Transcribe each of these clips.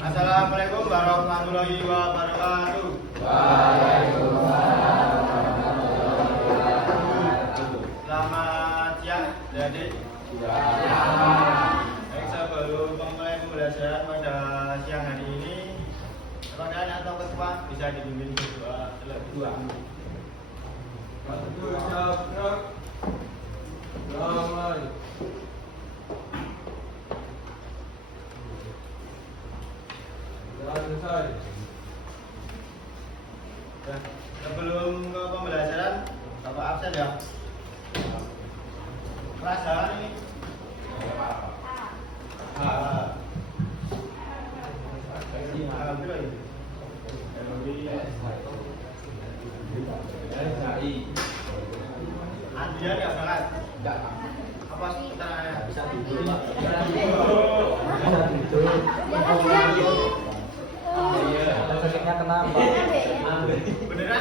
Assalamualaikum warahmatullahi wabarakatuh. Selamat siang, jadi sebelum memulai pembelajaran pada siang hari ini, rekan atau ketua bisa dibimbing berdua. Sebelum ke pembelajaran, Bapak absen ya? Kelas jalan ini? Andian nggak berangkat? Enggak. Apa keterangannya? Bisa tidur, Pak. Bisa tidur. Sakitnya kenapa? Beneran?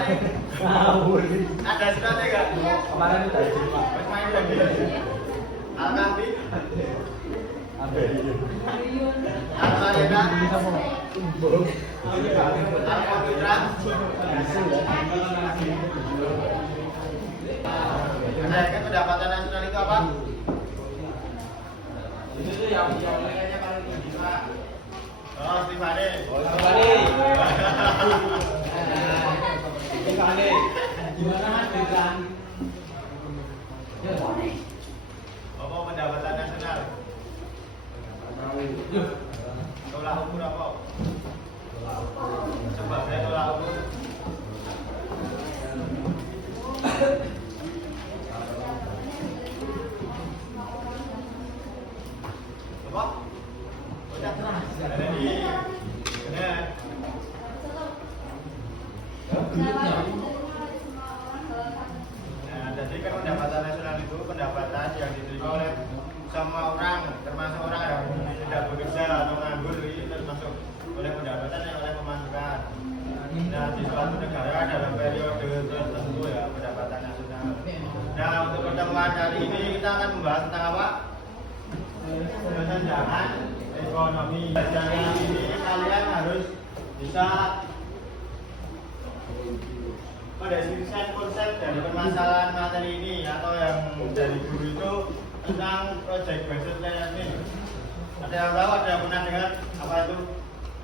Ngawur. Ada suratnya nggak? Kemarin udah ada, Pak. Mas main lagi. Alkafi? Ada. Almarina? Alkohitra? Anda yakin pendapatan nasional itu apa? Itu yang nilainya paling tinggi, Pak. Oh, Stefani. Stefani. Gimana Stefan? Apa pendapatan nasional? Tolak ukur apa? Coba saya tolak ukur. Apa? Udah terang. Ada di. Benar. Nah, jadi kan pendapatan nasional itu pendapatan yang diterima oleh semua orang, termasuk orang yang tidak bekerja atau nganggur, ini termasuk oleh pendapatan yang oleh pemasukan. Nah, di suatu negara dalam periode tertentu ya pendapatan nasional. Nah, untuk pertemuan kali ini kita akan membahas tentang apa? Kesenjangan ekonomi. Kesenjangan ini kalian harus bisa mendeskripsikan konsep dari permasalahan materi ini atau yang dari guru itu tentang project based learning. Ada yang tahu, ada yang pernah dengar apa itu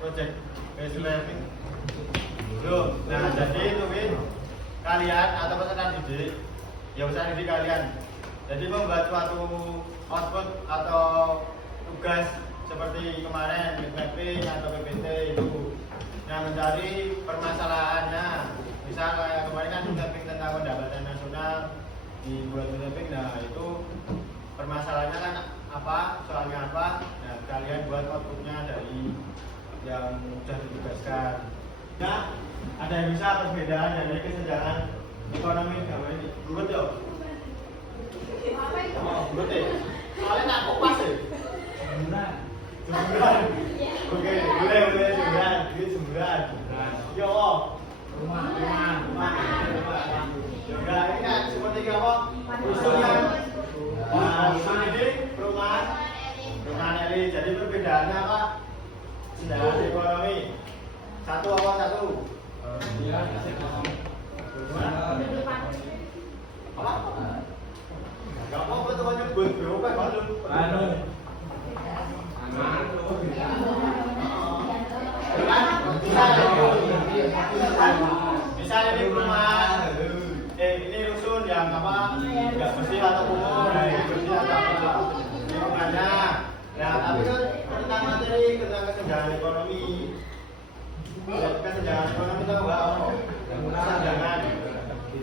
project based learning? Belum. Nah, jadi itu kalian atau peserta didik, ya peserta didik kalian. Jadi membuat suatu output atau tugas seperti kemarin mapping atau PPT itu. Nah, mencari permasalahannya. Misal kayak kemarin kan mapping tentang pendapatan nasional dibuat mapping, nah itu permasalahannya kan apa, soalnya apa, nah kalian buat outputnya dari yang sudah ditugaskan. Nah, ada yang bisa perbedaan dari kesenjangan ekonomi gambar ini. Berikut yuk. Oh, berikut ya. Soalnya nak kopas ya. Jumlah. Oke, boleh jumlah. Ini jumlah. Yo. Rumah. Ya, ini kan seperti apa? Usulnya. Usul ini perumahan elit. Jadi perbedaannya apa? Kesenjangan ekonomi. Satu apa satu? Iya. Apa? Gak apa-apa tuh nyebut berapa kalau misalnya ini perumahan, ini rusun yang apa? Nggak bersih atau kumuh, ini bersih atau apa? Lingkungannya. Nah, tapi kan tentang materi tentang kesenjangan ekonomi. Kesenjangan ekonomi itu apa? Kesenjangan.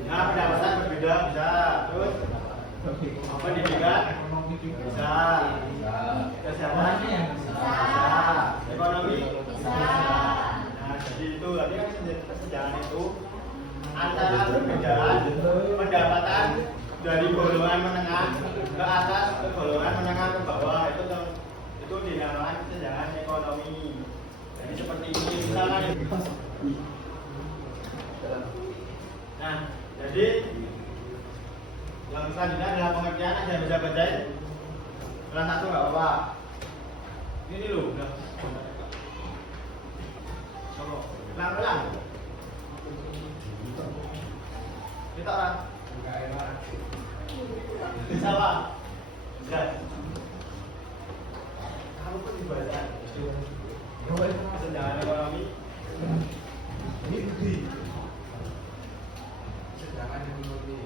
Nah, pendapatan berbeda bisa. Terus pendidikan bisa. Kesehatan bisa. kesenjangan itu antara perbedaan pendapatan dari golongan menengah ke atas ke golongan menengah ke bawah itu dinamakan kesenjangan ekonomi. Jadi seperti ini misalkan. Nah, jadi yang selanjutnya adalah pengertian aja bisa bacain. Kelas 1 nggak apa-apa. Ini loh, udah. Pelan-pelan. Kita orang. Bisa pak? Bisa. Kamu pun dibaca. Kesenjangan ekonomi. Ini gede. Sedangkan ekonomi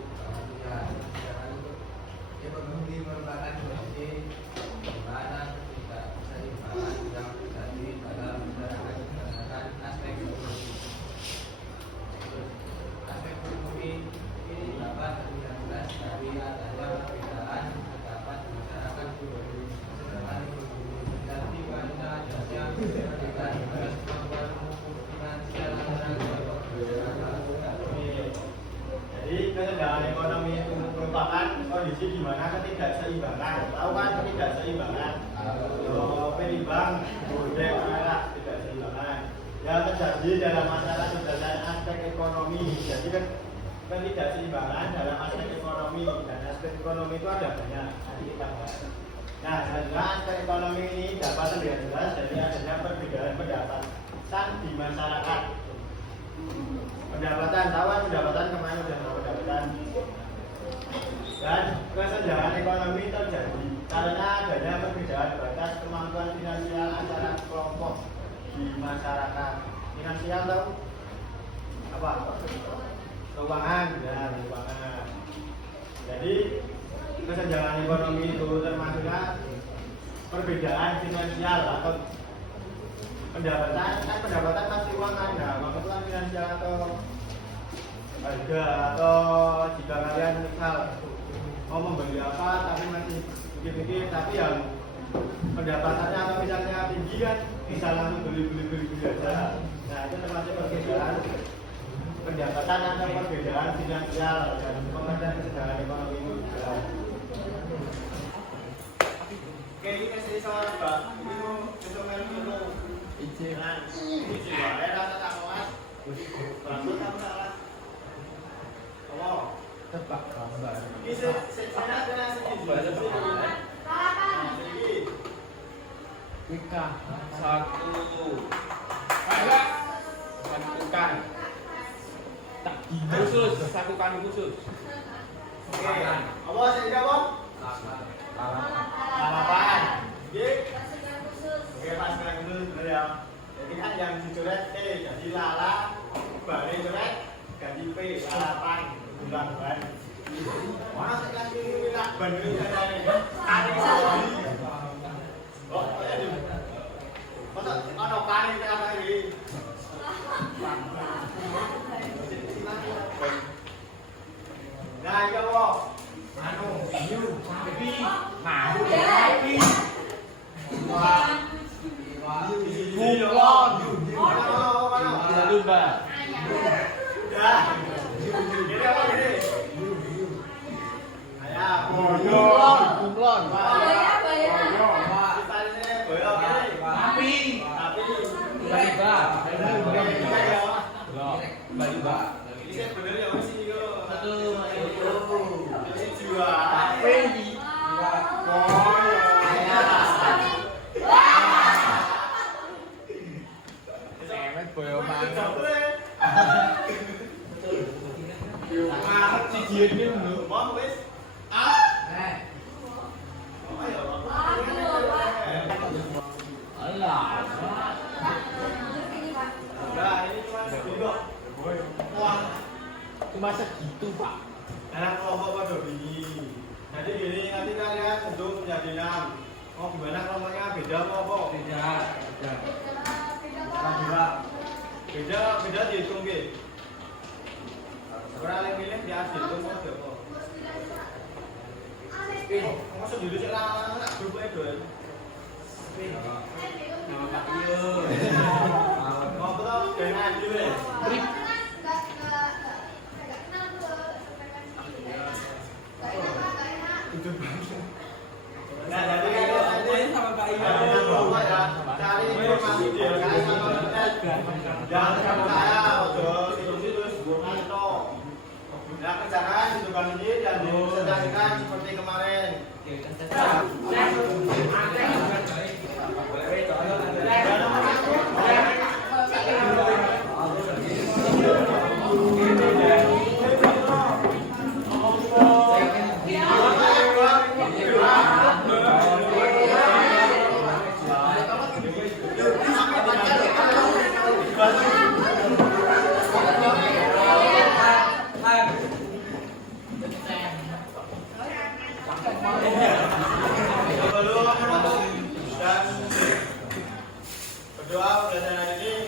ekonomi merupakan kondisi di mana ketidakseimbangan yang terjadi dalam masyarakat berdasarkan aspek ekonomi. Aspek ekonomi ini dapat terlihat dari adanya perbedaan pendapat di masyarakat ekonomi. Sedangkan ekonomi menjadi pada adanya perbedaan kemampuan finansial antara kelompok beberapa. Jadi kesenjangan ekonomi itu merupakan kondisi di mana ketidakseimbangan. Tahu kan ketidakseimbangan? Perimbang, bodek, merah, ketidakseimbangan. Yang terjadi dalam masyarakat berdasarkan aspek ekonomi. Jadi kan ketidakseimbangan dalam aspek ekonomi dan aspek ekonomi itu ada banyak. Nanti kita bahas. Nah, selanjutnya aspek ekonomi ini dapat terlihat jelas dari adanya perbedaan pendapatan di masyarakat. Pendapatan, tahu kan pendapatan kemana udah tahu pendapatan. Dan kesenjangan ekonomi terjadi karena adanya perbedaan batas kemampuan finansial antara kelompok di masyarakat. Finansial tahu apa? Keuangan, ya keuangan. Jadi kesenjangan ekonomi itu termasuknya perbedaan finansial atau pendapatan, kan pendapatan pasti uang Anda, uang itu kan finansial atau harga, atau jika kalian misal mau membeli apa tapi masih pikir-pikir, tapi yang pendapatannya atau misalnya tinggi kan bisa langsung beli aja. Nah itu termasuk perbedaan pendapatan atau perbedaan finansial dan pengertian kesenjangan ekonomi itu juga. Oke, ini kasih soal Pak. Ini instrumen itu. Nah, ini juga ada rasa tak kelas. Berapa kamu salah? Oh, Tebak gambar. ini saya kena sedikit. Ika. Satu. Ayo. Satukan. Tak Khusus, satukan khusus. Oke. Apa sih apa? 8. Oke. Oke, pasukan khusus benar ya. Jadi kan yang dicoret T, jadi lala, balik coret, ganti P, lalapan, ulang ban. Mana sih kasih ulang ban ini katanya? Kali sekali. Oh, ya di. Masa ono kali apa ini? Nah, iya kok. Anu, you, tapi, ngadu, tapi. Wah. Bunglon. Tidak lupa. Udah. Jadi apa gini? Ayah. Bunglon. Bunglon. Tapi. Tiba-tiba. Tiba-tiba. Ini saya bener ya wis iki yo. Satu. Ini jiwa. Tapi. Semet boyo mangan. Ah, cijian ini lho. Mau wis. Alah. Nah, ini cuma segini. Wah. Cuma segitu, Pak. Nah, kelompok pada begini. Jadi gini, nanti kalian bentuk menjadi 6. Oh, gimana kelompoknya? Beda apa? Beda. Beda dihitung gitu. Orang yang milih dia dihitung mau apa? Kamu sendiri sih lah, nak grup itu. Nama Pak Iyo. Mau betul dengan dulu. Trip. masih di LKS atau internet. Jangan percaya, itu bukan itu. Nah, kerjakan hitungan ini dan dipresentasikan seperti kemarin. Berdoa belajar hari ini,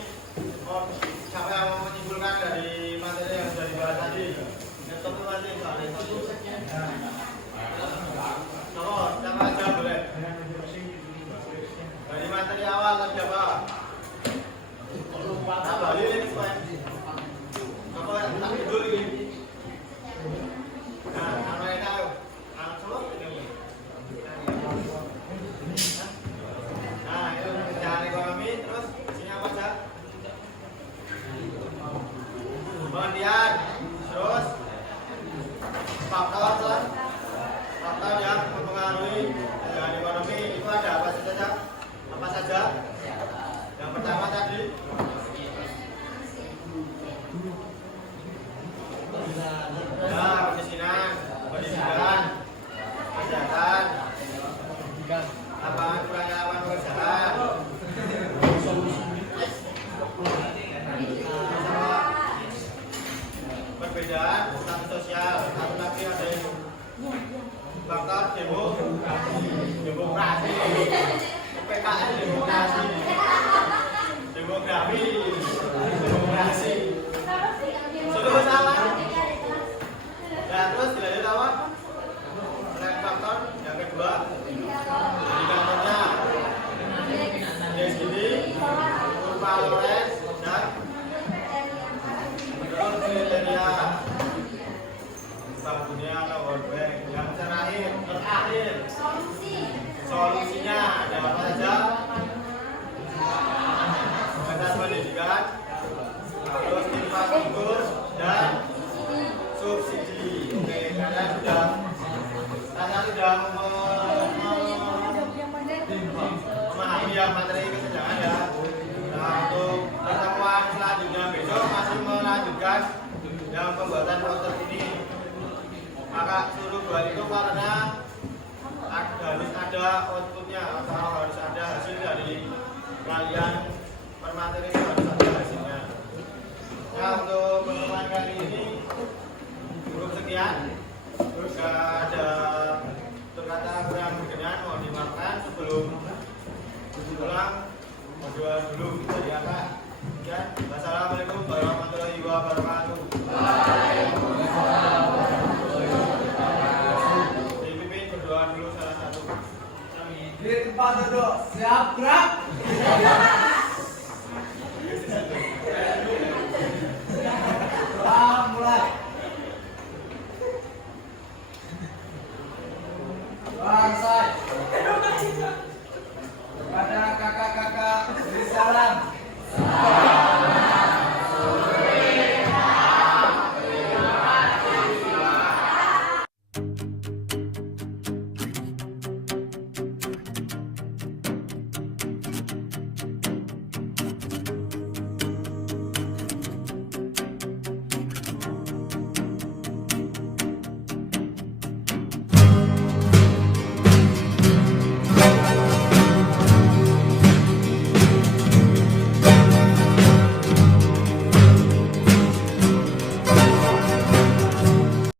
siapa yang mau menyimpulkan dari materi yang sudah dibahas tadi? Laptop itu nanti soalnya itu. Siapa aja boleh. Dari materi awal tadi apa? Apa ini Pak? Apa tak tidur ini? Nah, apa yang tahu? Langsung ini. Nah, itu pecahan ekonomi, terus isinya apa saja? Kemudian, terus faktor yang mempengaruhi pecahan ekonomi itu ada apa saja? Apa saja? Yang pertama tadi, ya, kemiskinan, pendidikan, kesehatan, lapangan kurangnya lapangan pekerjaan, perbedaan status sosial, satu lagi ada faktor demokrasi, PKN demokrasi, sudah salah. Nah, terus dilanjut apa? Selain faktor yang kedua, indikatornya DSGD, kurva Lorenz, dan terus kriteria Bank Dunia atau World Bank. Yang terakhir solusinya ada apa saja? Batas pendidikan, terus infrastruktur dan subsidi. Oke, kalian sudah memahami yang materi kesenjangan ya. Nah, untuk pertemuan selanjutnya besok masih melanjutkan yang pembuatan poster ini. Maka suruh buat itu karena harus ada outputnya atau harus ada hasil dari kalian per materi itu harus ada hasilnya. Nah, untuk pertemuan kali ini cukup sekian. Terus ada kata kurang berkenan mohon dimaafkan sebelum pulang berdoa dulu dari kakak. Ya, wassalamualaikum warahmatullahi wabarakatuh. Dipimpin berdoa dulu salah satu. Di tempat duduk, siap gerak. Mulai. Selesai. Kepada kakak-kakak beri salam.